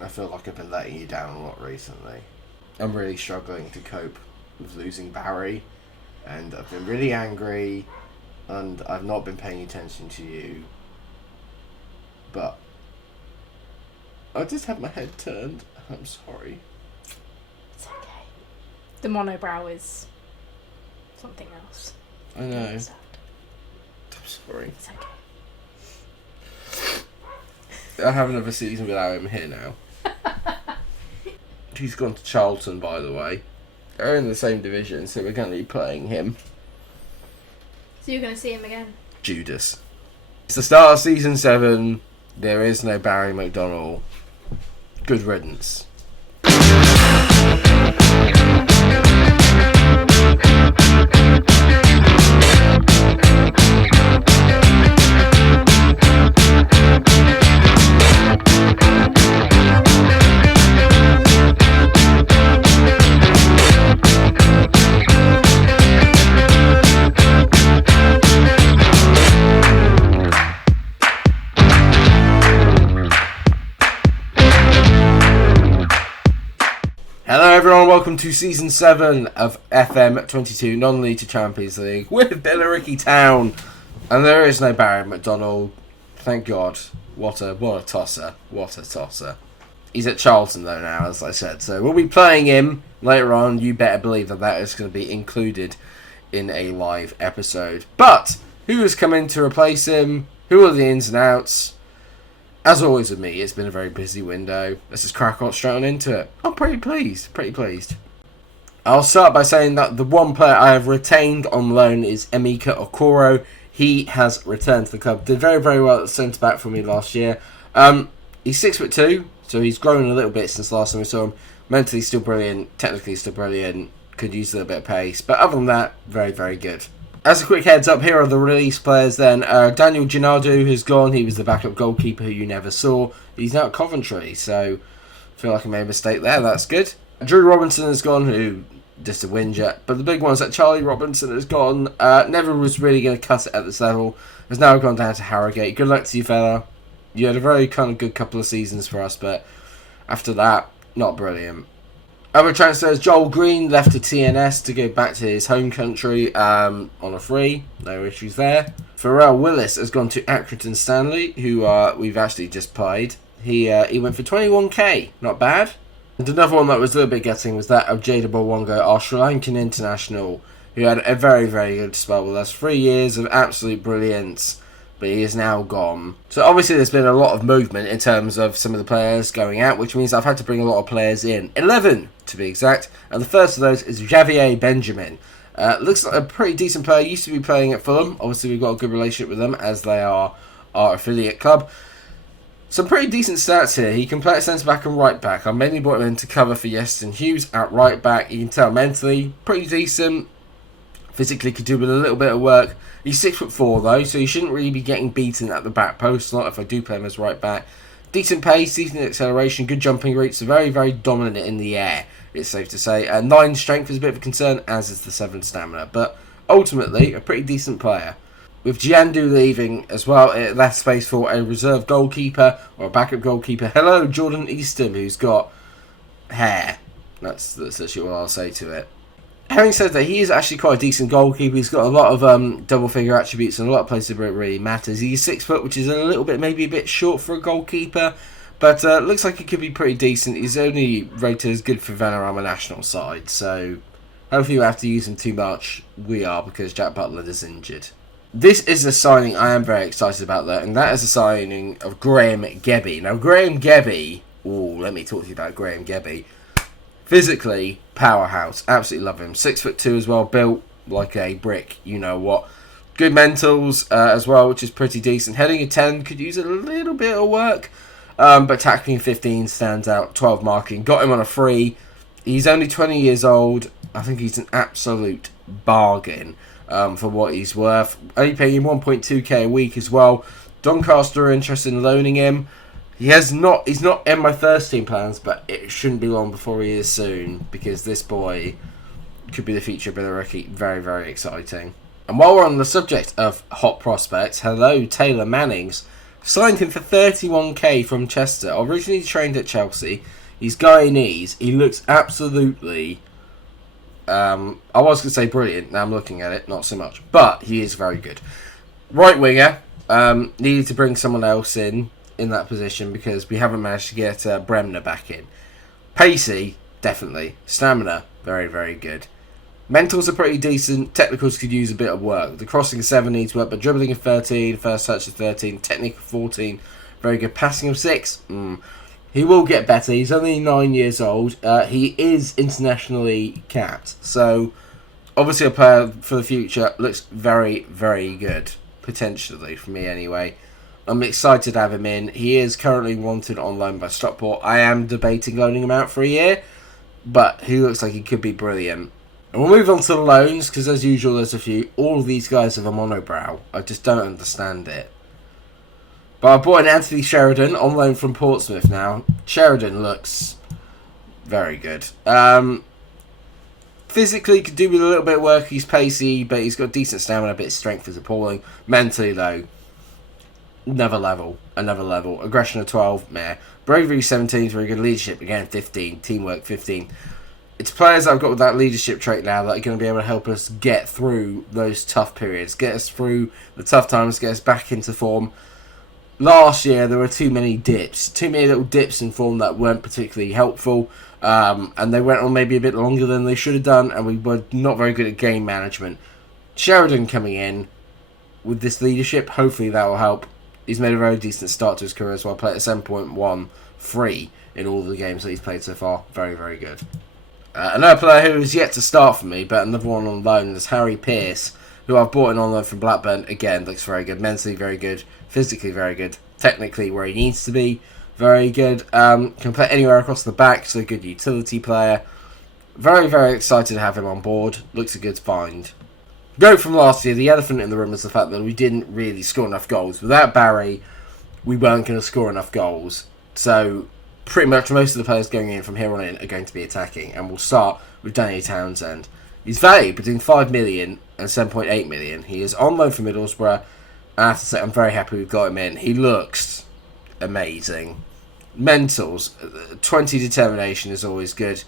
I feel like I've been letting you down a lot recently. I'm really struggling to cope with losing Barry, and I've been really angry, and I've not been paying attention to you. But I just had my head turned. I'm sorry. It's okay. The monobrow is something else. I know. I'm sorry. It's okay. I have another season without him here now. He's gone to Charlton, by the way. They're in the same division, so we're going to be playing him. So you're going to see him again? Judas. It's the start of season 7. There is no Barry McDonnell. Good riddance. Hello everyone, welcome to Season 7 of FM22 Non-League to Champions League with Billericay Town. And there is no Barry McDonnell. Thank God. What a tosser. What a tosser. He's at Charlton though now, as I said. So we'll be playing him later on. You better believe that is going to be included in a live episode. But who has come in to replace him? Who are the ins and outs? As always with me, it's been a very busy window. Let's just crack on straight on into it. I'm pretty pleased. I'll start by saying that the one player I have retained on loan is Emika Okoro. He has returned to the club. Did very, very well at centre-back for me last year. He's 6'2", so he's grown a little bit since last time we saw him. Mentally still brilliant, technically still brilliant. Could use a little bit of pace. But other than that, very, very good. As a quick heads up, here are the release players then. Daniel Gennaro has gone. He was the backup goalkeeper who you never saw. He's now at Coventry, so I feel like I made a mistake there. That's good. Drew Robinson has gone, who just a whinger. But the big one is that Charlie Robinson has gone. Never was really going to cut it at this level. Has now gone down to Harrogate. Good luck to you, fella. You had a very kind of good couple of seasons for us, but after that, not brilliant. Other transfers, Joel Green left to TNS to go back to his home country on a free. No issues there. Pharrell Willis has gone to Accrington Stanley, who we've actually just played. He went for 21k, not bad. And another one that was a little bit gutting was that of Jada Bowongo, our Sri Lankan international, who had a very, very good spell with us. 3 years of absolute brilliance, but he is now gone. So obviously there's been a lot of movement in terms of some of the players going out, which means I've had to bring a lot of players in. 11 to be exact. And the first of those is Javier Benjamin. Looks like a pretty decent player. Used to be playing at Fulham. Obviously we've got a good relationship with them as they are our affiliate club. Some pretty decent stats here. He can play at centre-back and right-back. I mainly brought him in to cover for Easton Hughes at right-back. You can tell mentally, pretty decent. Physically could do with a little bit of work. He's 6'4" though, so he shouldn't really be getting beaten at the back post slot if I do play him as right back. Decent pace, decent acceleration, good jumping rates, very, very dominant in the air, it's safe to say. 9 strength is a bit of a concern, as is the 7 stamina, but ultimately a pretty decent player. With Giandu leaving as well, it left space for a reserve goalkeeper or a backup goalkeeper. Hello, Jordan Easton, who's got hair. That's actually what I'll say to it. Having said that, he is actually quite a decent goalkeeper. He's got a lot of double-figure attributes and a lot of places where it really matters. He's 6 foot, which is a little bit, maybe a bit short for a goalkeeper, but looks like he could be pretty decent. He's only rated as good for Vanarama national side, so hopefully we have to use him too much. We are, because Jack Butland is injured. This is a signing I am very excited about, though, and that is a signing of Graham Gabby. Now, Graham Gabby, let me talk to you about Graham Gabby. Physically, powerhouse. Absolutely love him. 6'2" as well, built like a brick, you know what. Good mentals as well, which is pretty decent. Heading a 10, could use a little bit of work. But tackling 15 stands out. 12 marking. Got him on a free. He's only 20 years old. I think he's an absolute bargain for what he's worth. Only paying him 1.2k a week as well. Doncaster are interested in loaning him. He's not in my first team plans, but it shouldn't be long before he is soon, because this boy could be the future of Billericay. Very, very exciting. And while we're on the subject of hot prospects, hello, Taylor Mannings Signed him for 31k from Chester. Originally trained at Chelsea. He's Guyanese. He looks absolutely... I was going to say brilliant. Now I'm looking at it. Not so much. But he is very good. Right winger. Needed to bring someone else in that position because we haven't managed to get Bremner back in. Pacey, definitely. Stamina, very, very good. Mentals are pretty decent. Technicals could use a bit of work. The crossing of 7 needs work, but dribbling of 13, first touch of 13, technique of 14, very good. Passing of 6, he will get better. He's only 9 years old. He is internationally capped, so obviously a player for the future. Looks very, very good, potentially, for me anyway. I'm excited to have him in. He is currently wanted on loan by Stockport. I am debating loaning him out for a year, but he looks like he could be brilliant. And we'll move on to the loans, because as usual there's a few. All of these guys have a monobrow. I just don't understand it. But I bought an Anthony Sheridan on loan from Portsmouth now. Sheridan looks very good. Physically could do with a little bit of work. He's pacey, but he's got decent stamina. A bit of strength is appalling. Mentally though, another level. Aggression of 12, meh. Bravery 17 is very good. Leadership again 15. Teamwork 15. It's players that I've got with that leadership trait now that are going to be able to help us get through those tough periods, get us through the tough times, get us back into form. Last year there were too many little dips in form that weren't particularly helpful, and they went on maybe a bit longer than they should have done, and we were not very good at game management. Sheridan coming in with this leadership, hopefully that will help. He's made a very decent start to his career as well. Played at 7.13 in all the games that he's played so far. Very, very good. Another player who is yet to start for me, but another one on loan, is Harry Pearce, who I've bought in on loan from Blackburn. Again, looks very good. Mentally very good. Physically very good. Technically where he needs to be. Very good. Can play anywhere across the back, so a good utility player. Very, very excited to have him on board. Looks a good find. Go from last year, the elephant in the room was the fact that we didn't really score enough goals. Without Barry, we weren't going to score enough goals. So pretty much most of the players going in from here on in are going to be attacking, and we'll start with Danny Townsend. He's valued between 5 million and 7.8 million. He is on loan from Middlesbrough. I have to say, I'm very happy we've got him in. He looks amazing. Mentals, 20 determination is always good.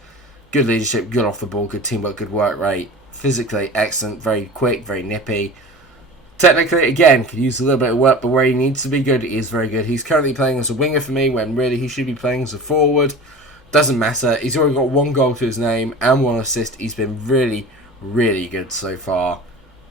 Good leadership, good off the ball, good teamwork, good work rate. Physically excellent, very quick, very nippy. Technically, again, could use a little bit of work, but where he needs to be good, he is very good. He's currently playing as a winger for me, when really he should be playing as a forward. Doesn't matter. He's already got 1 goal to his name and 1 assist. He's been really, really good so far.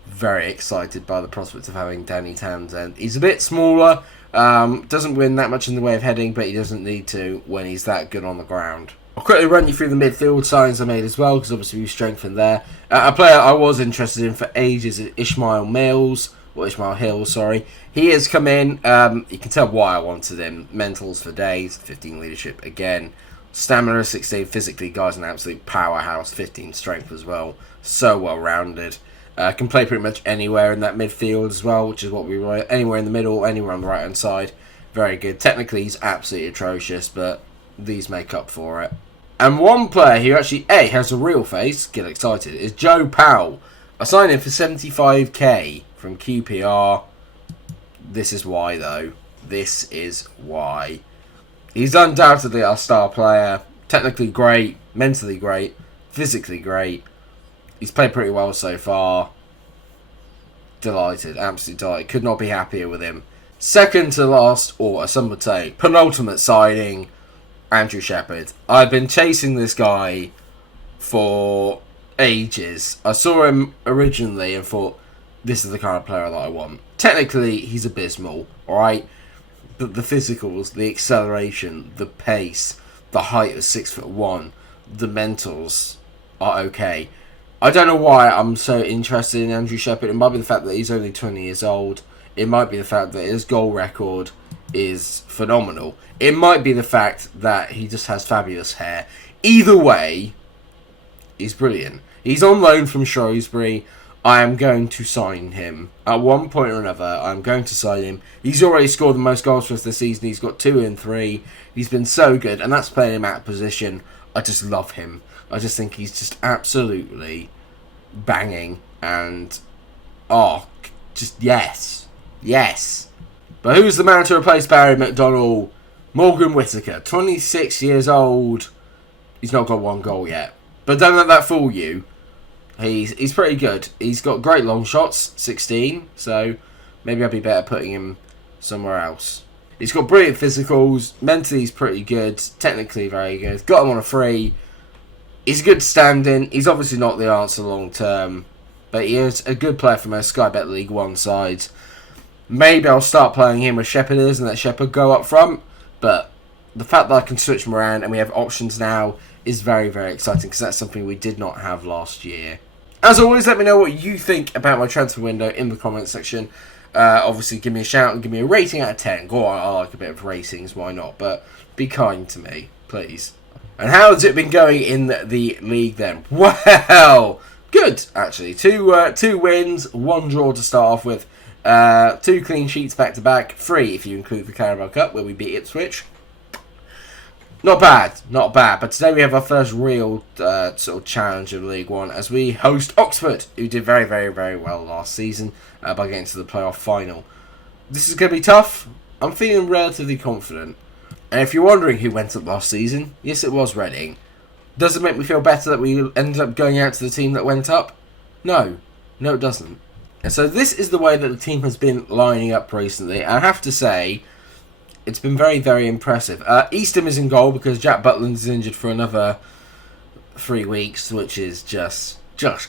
Very excited by the prospect of having Danny Townsend. He's a bit smaller, doesn't win that much in the way of heading, but he doesn't need to when he's that good on the ground. I'll quickly run you through the midfield signs I made as well, because obviously we've strengthened there. A player I was interested in for ages is Ishmael Hill, sorry. He has come in. You can tell why I wanted him. Mentals for days, 15 leadership again. Stamina 16, physically, guy's an absolute powerhouse, 15 strength as well. So well rounded. Can play pretty much anywhere in that midfield as well, which is what we were. Anywhere in the middle, anywhere on the right hand side. Very good. Technically he's absolutely atrocious, but these make up for it. And one player who actually has a real face, get excited, is Joe Powell. I signed him for 75k from QPR. This is why though. This is why. He's undoubtedly our star player. Technically great, mentally great, physically great. He's played pretty well so far. Delighted, absolutely delighted. Could not be happier with him. Second to last, or as some would say, penultimate signing, Andrew Shepard. I've been chasing this guy for ages. I saw him originally and thought, this is the kind of player that I want. Technically, he's abysmal, alright? But the physicals, the acceleration, the pace, the height of 6'1", the mentals are okay. I don't know why I'm so interested in Andrew Shepard. It might be the fact that he's only 20 years old. It might be the fact that his goal record is phenomenal. It might be the fact that he just has fabulous hair. Either way, he's brilliant. He's on loan from Shrewsbury. I am going to sign him. At one point or another, I'm going to sign him. He's already scored the most goals for us this season. He's got 2 and 3. He's been so good, and that's playing him out of position. I just love him. I just think he's just absolutely banging. And, just yes. Yes. But who's the man to replace Barry McDonnell? Morgan Whittaker, 26 years old. He's not got one goal yet. But don't let that fool you. He's pretty good. He's got great long shots, 16. So maybe I'd be better putting him somewhere else. He's got brilliant physicals. Mentally, he's pretty good. Technically, very good. Got him on a free. He's a good stand-in. He's obviously not the answer long term. But he is a good player from our Sky Bet League 1 side. Maybe I'll start playing him with Shepard and let Shepard go up front. But the fact that I can switch them around and we have options now is very, very exciting because that's something we did not have last year. As always, let me know what you think about my transfer window in the comments section. Obviously, give me a shout and give me a rating out of 10. Go on, I like a bit of ratings, why not? But be kind to me, please. And how has it been going in the league then? Well, good, actually. Two wins, 1 draw to start off with. 2 clean sheets back to back, 3 if you include the Carabao Cup where we beat Ipswich. Not bad, not bad. But today we have our first real sort of challenge of League One as we host Oxford, who did very, very, very well last season by getting to the playoff final. This is going to be tough. I'm feeling relatively confident. And if you're wondering who went up last season, yes, it was Reading. Does it make me feel better that we ended up going out to the team that went up? No, it doesn't. And so this is the way that the team has been lining up recently. I have to say, it's been very, very impressive. Easton is in goal because Jack Butland is injured for another 3 weeks, which is just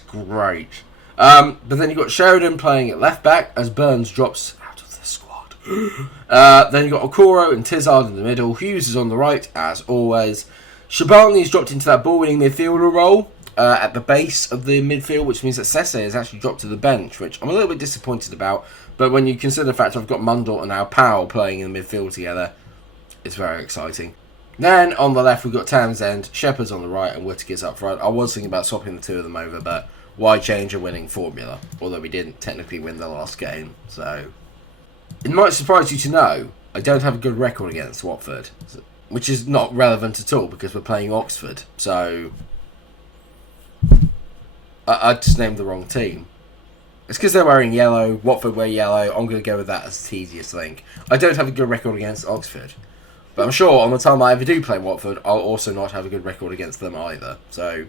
great. But then you've got Sheridan playing at left back as Burns drops out of the squad. Then you've got Okoro and Tizard in the middle. Hughes is on the right, as always. Shabani's dropped into that ball-winning midfielder role at the base of the midfield, which means that Sese has actually dropped to the bench, which I'm a little bit disappointed about. But when you consider the fact I've got Mundell and now Powell playing in the midfield together, it's very exciting. Then on the left we've got Townsend, Shepard's on the right and Whittaker's up front. I was thinking about swapping the 2 of them over, but why change a winning formula? Although we didn't technically win the last game, so... It might surprise you to know I don't have a good record against Watford, which is not relevant at all because we're playing Oxford, so... I just named the wrong team. It's because they're wearing yellow, Watford wear yellow, I'm going to go with that as the easiest thing. I don't have a good record against Oxford. But I'm sure on the time I ever do play Watford, I'll also not have a good record against them either. So,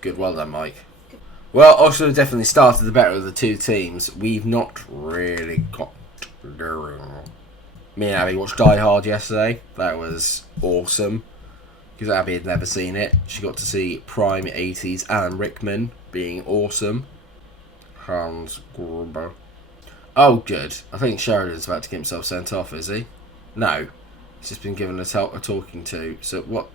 good, well done, Mike. Well, Oxford have definitely started the better of the 2 teams. We've not really got... Me and Abby watched Die Hard yesterday. That was awesome. Because Abby had never seen it. She got to see prime 80s Alan Rickman being awesome. Hans Gruber. Oh, good. I think Sheridan's about to get himself sent off, is he? No. He's just been given a talking to. So, what?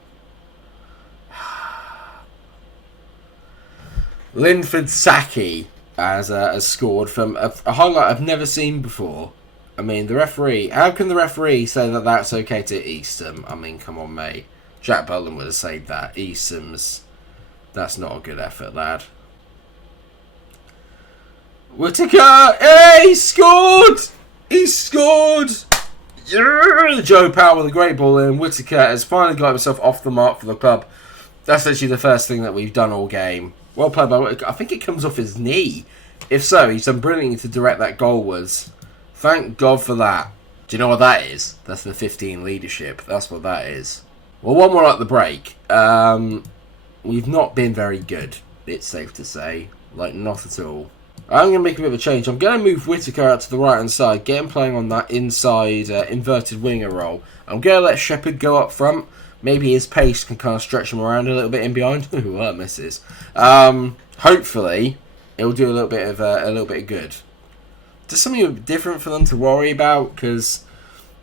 Linford Saki has scored from a highlight I've never seen before. I mean, the referee... How can the referee say that that's okay to Easton? I mean, come on, mate. Jack Butland would have said that. Easton's... That's not a good effort, lad. Whittaker! Hey, he scored! He scored! Yeah! Joe Powell with a great ball in. Whittaker has finally got himself off the mark for the club. That's actually the first thing that we've done all game. Well played by Whittaker. I think it comes off his knee. If so, he's done brilliantly to direct that goalwards. Thank God for that. Do you know what that is? That's the 15 leadership. That's what that is. Well, one more at the break. We've not been very good, it's safe to say. Like, not at all. I'm going to make a bit of a change. I'm going to move Whittaker out to the right-hand side, get him playing on that inside inverted winger role. I'm going to let Shepard go up front. Maybe his pace can kind of stretch him around a little bit in behind. Ooh, that misses. Hopefully, it'll do a little bit of good. Just something different for them to worry about, because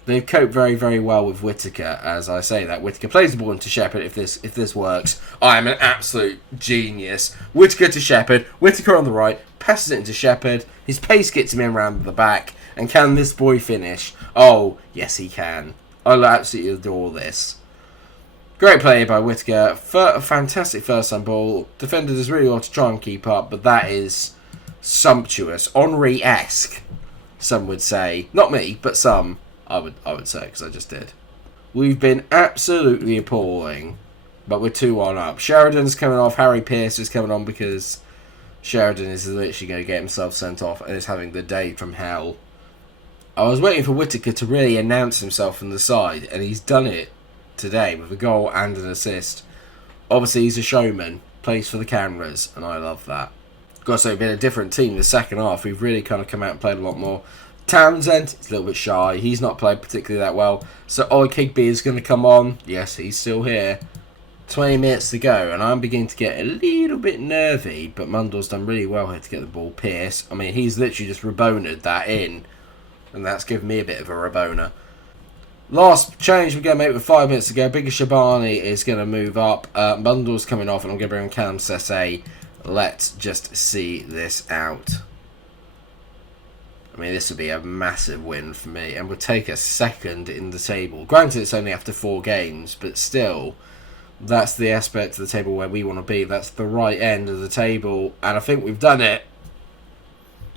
they've coped very, very well with Whittaker. As I say that, Whittaker plays the ball into Shepard. If this works, I am an absolute genius. Whittaker to Shepard. Whittaker on the right, passes it into Shepard. His pace gets him in around the back. And can this boy finish? Oh, yes he can. I'll absolutely adore this. Great play by Whittaker. Fantastic first time ball. Defender does really well to try and keep up, but that is sumptuous. Henry-esque, some would say. Not me, but some. I would say, because I just did. We've been absolutely appalling, but we're 2-1 up. Sheridan's coming off. Harry Pearce is coming on because Sheridan is literally going to get himself sent off and is having the day from hell. I was waiting for Whittaker to really announce himself from the side, and he's done it today with a goal and an assist. Obviously, he's a showman, plays for the cameras, and I love that. Got to say, been a different team the second half. We've really kind of come out and played a lot more. Townsend is a little bit shy. He's not played particularly that well. So Kigby is going to come on. Yes, he's still here. 20 minutes to go, and I'm beginning to get a little bit nervy, but Mundell's done really well here to get the ball. Pierce, I mean, he's literally just Rabona'd that in, and that's given me a bit of a Rabona. Last change we're going to make with 5 minutes to go. Bigger Shabani is going to move up. Mundell's coming off, and I'm going to bring on Callum Sesse. Let's just see this out. I mean, this would be a massive win for me, and would take us second in the table. Granted, it's only after 4 games, but still, that's the aspect of the table where we want to be. That's the right end of the table, and I think we've done it.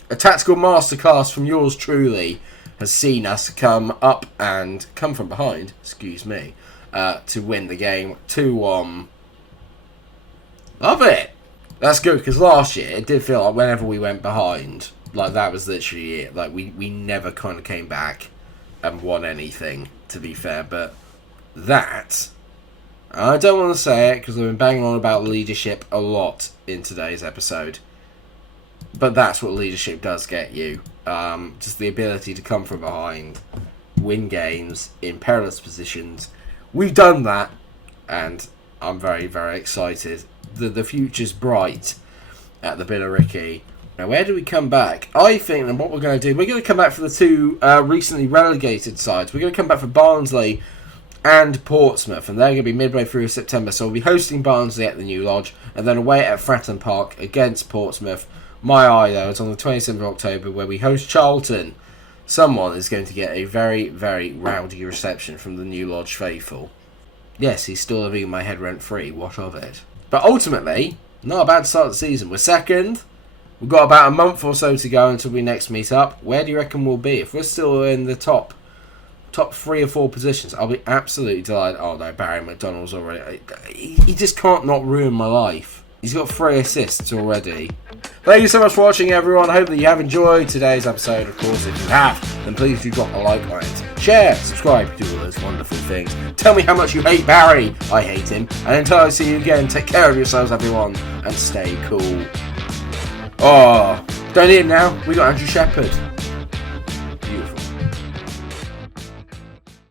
A tactical masterclass from yours truly has seen us come up and come from behind, excuse me, to win the game 2-1. Love it! That's good, because last year it did feel like whenever we went behind, like that was literally it. Like we never kind of came back and won anything, to be fair. But that, I don't want to say it because I've been banging on about leadership a lot in today's episode. But that's what leadership does get you. Just the ability to come from behind, win games in perilous positions. We've done that, and I'm very, very excited. The future's bright at the Billericay. Now, where do we come back? I think that what we're going to do, we're going to come back for the 2 recently relegated sides. We're going to come back for Barnsley and Portsmouth, and they're going to be midway through September. So we'll be hosting Barnsley at the New Lodge, and then away at Fratton Park against Portsmouth. My eye, though, is on the 27th of October, where we host Charlton. Someone is going to get a very, very rowdy reception from the New Lodge faithful. Yes, he's still living in my head rent-free. What of it? But ultimately, not a bad start to the season. We're second. We've got about a month or so to go until we next meet up. Where do you reckon we'll be? If we're still in the top 3 or 4 positions, I'll be absolutely delighted. Oh no, Barry McDonald's already. He just can't not ruin my life. He's got 3 assists already. Thank you so much for watching, everyone. I hope that you have enjoyed today's episode. Of course, if you have, then please do drop a like on it. Share, subscribe, do all those wonderful things. Tell me how much you hate Barry. I hate him. And until I see you again, take care of yourselves, everyone, and stay cool. Oh, don't eat him now. We got Andrew Shepard.